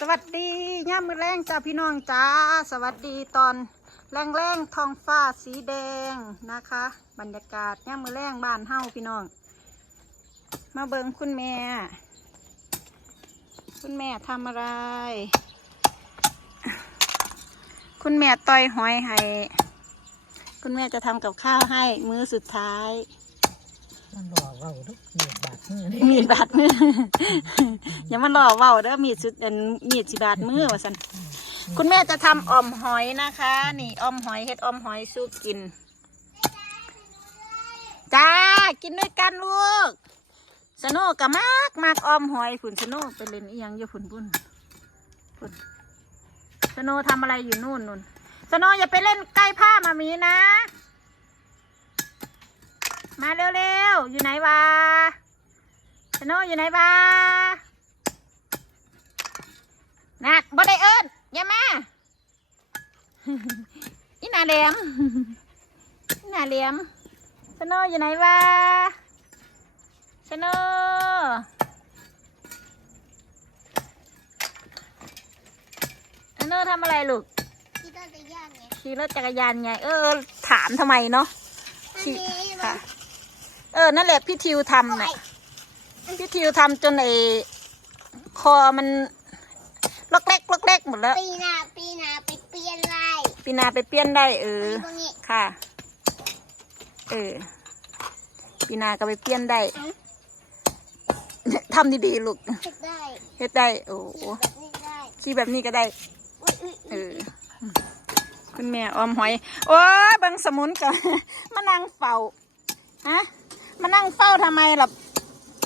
สวัสดีย่ามือแรงจ้าพี่น้องจ้า สวัสดีตอนแรงแรงทองฟ้าสีแดงนะคะ บรรยากาศย่ามือแรงบ้านเฮาพี่น้อง มาเบิงคุณแม่ คุณแม่ทำอะไร คุณแม่ต่อยหอยให้ คุณแม่จะทำกับข้าวให้มื้อสุดท้ายมันหล่อเว้าทุกเดมือน มีดบาดมืออย่ามาหล่อเว้าเด้อมีดสุดอันมีดสิบาดมือว่าสันคุณแม่จะทำอ่อมหอยนะคะ นี่อ่อมหอยเฮ็ดอ่อมหอยสู้กิน จ้ากินด้วยกันลูกสโนุกะมากมากออมหอยฝุ่นสโนุไปเล่นอีหยังอยู่ฝุ่นบุ่นฝุ่นสโนุทำอะไรอยู่นู่นนู่นสโนุอย่าไปเล่นใกล้ผ้ามามีนะ มาเร็วๆ อยู่ไหนวะ โนอยู่ไหนวะนักบ่ได้เอิญอย่ามาอีหนาเหลียมอีหนาเหลียมชโนอยู่ไหนวะชโนชโนทำอะไรลูกที่ต้นจะย่างไงขี่รถจักรยานไง เออ ถามทำไมเนาะอันขี่นี้ค่ะ เออ นั่นแหละพี่ทิวทำน่ะ พี่ทิวทำจนไอ้คอมันล็อกเล็กล็อกเล็กหมดแล้ว ปีหน้าปีหน้าไปเปลี่ยนลายปีนาไปเปลี่ยนได้เออพวกนี้ค่ะ เออ ปีนาก็ไปเปลี่ยนได้ทำดีๆลูกเฮ็ดได้เฮ็ดได้ โอ้โหขี่แบบนี้ได้ขี่แบบนี้ก็ได้ อุ้ยอุ้ยเออ คุณแม่ออมหอย โอ้ยเบังสมุนกับ มานั่งเฝ้าฮะมานั่งเฝ้าทำไมล่ะ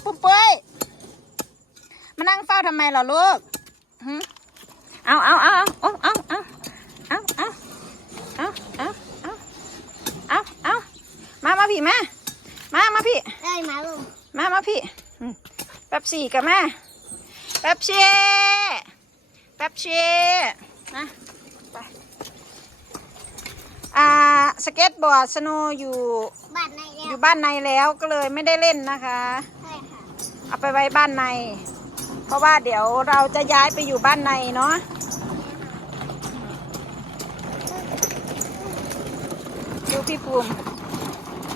ปุ๊บเป้ยมานั่งเฝ้าทำไมล่ะลูกหึเอาเอาเอาเอาเอาเอาเอาเอาเอาเอาเอาเอาเอามามาพี่มามามาพี่ได้มาลุงมามาพี่อืมแป๊บสี่กับมาแป๊บเช่แป๊บเช่นะไปอ่าสเก็ตบอร์ดสโนว์อยู่บ้านในแล้อวยู่บ้านในแล้วก็เลยไม่ได้เล่นนะคะใช่ค่ะ เอาไปไว้บ้านใน เพราะว่าเดี๋ยวเราจะย้ายไปอยู่บ้านในเนาะดูพี่ภูมิ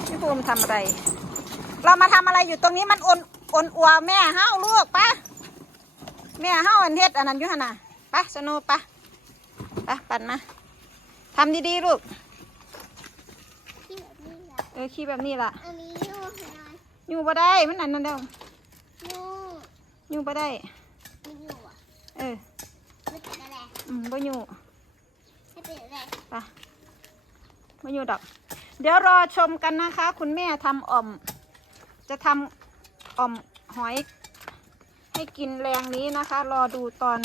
พี่ภูมิทำอะไร เรามาทำอะไรอยู่ตรงนี้มันอนอนอัวแม่เฮ้าลูกปะแม่เฮ้าอันเฮ็ดอันนั้นอยู่หนน่ะปะสนุปะปะปั่นมาทำดีๆลูกที่แบบนี้แหละเออขี้แบบนี้ล่ะอันนี้ยูให้หน่อยอยู่บ่ได้มันอันนั้นเดียวยู อยู่บ่ได้ ไม่ยูอะเออไม่เป็นอะไรอืมบ่อยู่ไม่เป็นอะไรไปไม่อยู่ดอก เดี๋ยวรอชมกันนะคะ คุณแม่ทำอ่อม จะทำอ่อมหอย ให้กินแรงนี้นะคะ รอดูตอน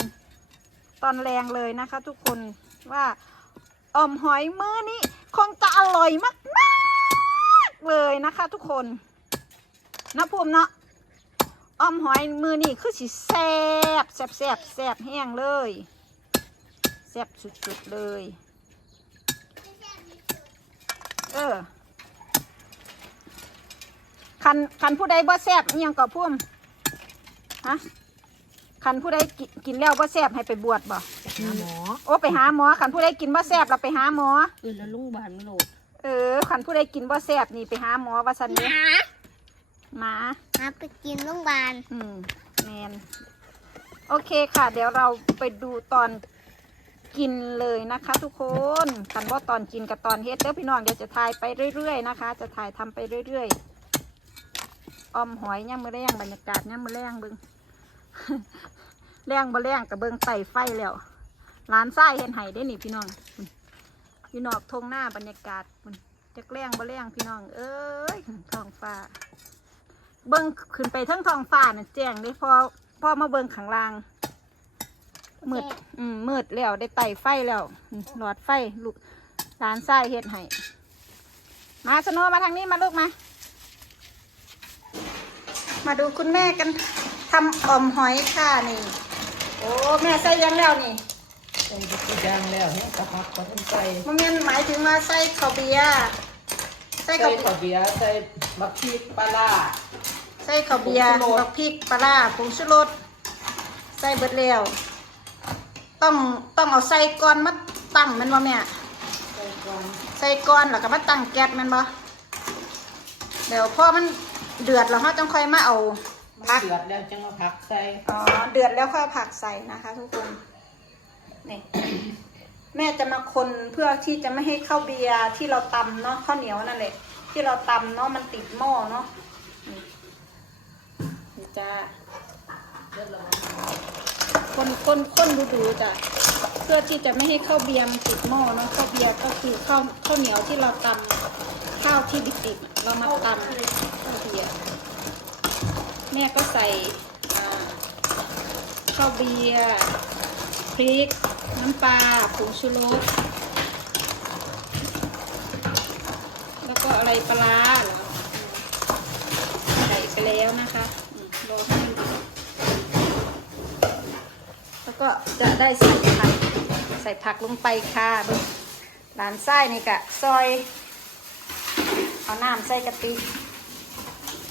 ตอนแรงเลยนะคะ ทุกคนว่าอ่อมหอยมื้อนี้คงจะอร่อยมากๆเลยนะคะ ทุกคนนะภูมิเนาะ อ่อมหอยมือนี่คือสิแซ่บแซ่บแซ่บแซ่บแห้งเลยแซ่บสุดๆเลย เออคันคันผู้ใดบ่แซบอิหยังก็พุ่มฮะคันผู้ใดกิกินแล้วบ่แซบให้ไปบวชบ่หาหมอโอ้ไปหาหมอคันผู้ใดกินบ่แซบเราไปหาหมออื่นแล้วลุงบานมันโหลดเออคันผู้ใดกินบ่แซบนี่ไปหาหมอว่าซั่นหเด้มา หมาหมาไปกินโรงพยาบาลอืมแมนโอเคค่ะ เดี๋ยวเราไปดูตอนกินเลยนะคะ ทุกคนคันว่าตอนกินกับตอนเฮ็ดเด้อพี่น้องเดี๋ยวจะถ่ายไปเรื่อยๆนะคะ จะถ่ายทำไปเรื่อยๆออมหอยย่างมือแรงบรรยากาศย่างมือแรงเบิงแรงบ่แรงกับเบิงไต่ไฟแล้วร้านไส้เห็นไห้ได้นี่พี่น้องอืมพี่นอกทงหน้าบรรยากาศมันจะแรงบ่แรงพี่น้อง เอ้ยท้องฟ้า เบิ้งขึ้นไปทั้งท้องฟ้าน่ะแจ้งได้พอพอมาเบิ้งข้างล่างมืดอืมมืดแล้วได้ไต่ไฟแล้วอืมหลอดไฟลูกร้านไส้เฮ็ดให้มาสโนว์มาทางนี้มาลูกมา มาดูคุณแม่กันทำอ่อมหอยค่ะนี่ โอ้แม่ใส่ยังแล้วนี่ใส่ทุกอย่างแล้วเนี่ยกระพักกระทันใส่มันแม่นหมายถึงว่าใส่ข้าวเบียร์ใส่ใส่ข้าวข้าวเบียร์ใส่บักพริกปลาร้า ใส่ข้าวเบียร์ผงชูรสบักพริกปลาร้าผงชูรสใส่เบิดแล้ว ต้องต้องเอาใส่ก้อนมาตั้งแมันบ่แม่ใส่ก่อนใส่ก้อนแล้วก็มาตั้งแก๊สแมันบ่เดี๋ยวพอมันเดือดแล้วเราต้องค่อยมาเอามันพักเดือดแล้วจังมาผักใส่อ๋อเดือดแล้วค่อยเอาผักใส่นะคะ ทุกคนนี่แม่จะมาคนเพื่อที่จะไม่ให้ข้าวเบียร์ที่เราตำเนาะข้าวเหนียวนั่นแหละที่เราตำเนาะมันติดหม้อเนาะนี่นี่ จ้าคนคนคนดูดูๆจ้ะเพื่อที่จะไม่ให้ข้าวเบียมติดหม้อเนาะข้าวเบียร์ก็คือข้าวข้าวเหนียวที่เราตำข้าวที่ดิบๆเรามาตำข้าวเบียแม่ก็ใส่ข้าวเบียร์พริก น้ำปลาผงชูรสแล้วก็อะไรปลาร้าเหรอ ก็จะได้ใส่ผักใส่ผักลงไปค่ะหลานไส้นี่กะซอย เอาน้ำใส่กะปิ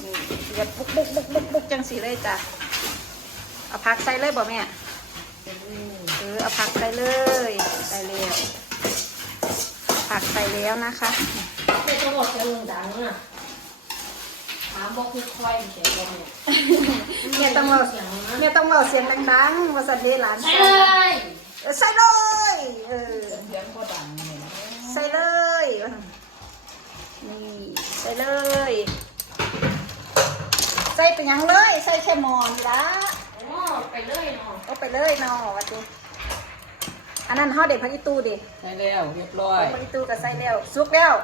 นี่เดือดบุกบุกบุกบุกบุกจังสีเลยจ้ะเอาผักใส่เลยบ่แม่เออเอาผักใส่เลยใส่แล้วผักใส่แล้วนะคะไม่ต้องบอกเสียงดังอะ ถามบอกคือคอยเสียงดังเนี่ยแม่ต้องเราเสียงนะแม่ต้องเราเสียงดังๆว่าสันเดหลานใส่ไส้เลยเออใส่เลยเออเสียงก็ดังเนี่ยนะใส่เลยนี่ใส่เลย ใส่ไปหยังเลย ใส่แค่หมอนละอ๋อไปเลยเนาะเอาไปเลยเนาะวัดดูอันนั้นห่อเด็กพักอีตูดิใส่แล้วเรียบร้อยพักอีตูก็ใส่แล้วซุกแล้ว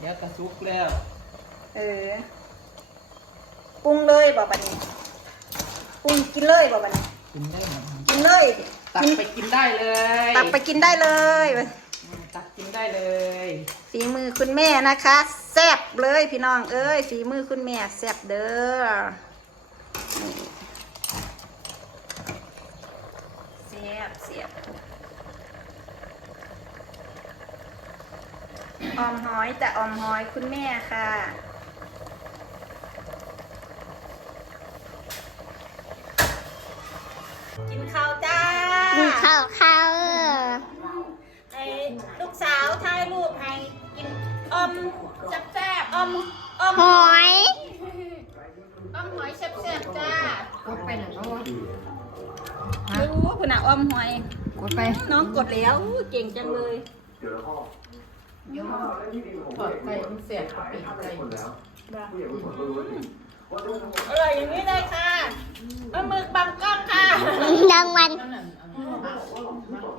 เดี๋ยวกระซุกแล้ว เออป รุงเลยบอกบัดนี้ปรุงกินเลยบอกบัดนี้ กินได้หมดกินเลยตักกินไปกินได้เลยตักไปกินได้เลยอืมตักกินได้เลยฝีมือคุณแม่นะคะแซ่บเลยพี่น้องเอ้ยฝีมือคุณแม่แซ่บเด้อนี่แซ่บเสียบออมหอยแต่ออมหอยคุณแม่ค่ะ กิน ข้าวจ้ากินข้าวข้าวไอ้ลูกสาวถ่ายรูปให้กินออมแซ่บๆออมออมหอยออมหอยแซ่บๆจ้ากดไปไหนเขาวะรู้คุณน่ะออมหอย กดไป น้องกดแล้วอู้เก่งจังเลยกดไปมันเสียบกระปิไป อร่อยอย่างนี้เลยค่ะปลาหมึกบางกล้องค่ะดังมัน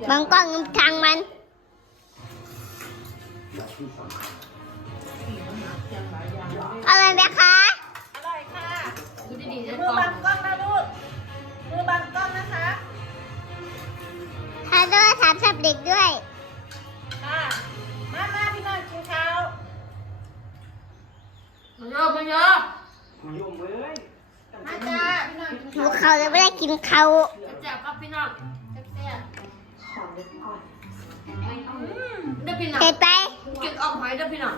บางกล้องทางมัน อะไรไหมคะ อร่อยค่ะดูดีๆมืนะอก่อบานงกล้องนะลูก มือบางกล้องนะคะ ทานด้วยถามสับเด็กด้วย หนูข้าวเขาจะไม่ได้กินเขาแซ่บครับพี่น้องแซ่บเด้อพี่น้องเผ็ดไปกินออมหอยเด้อพี่น้อง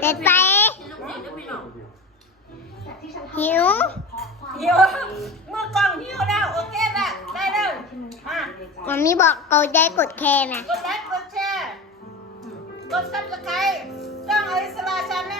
เผ็ดไปกินลูกนี่เด้อพี่น้องหิวๆหิวมือกล้องหิวแล้วโอเคแล้วได้แล้วมามันมีบอกกดได้กดแคร์นะกดไลค์กดแชร์กดซับสไครต์ช่องอริสลาชาแนล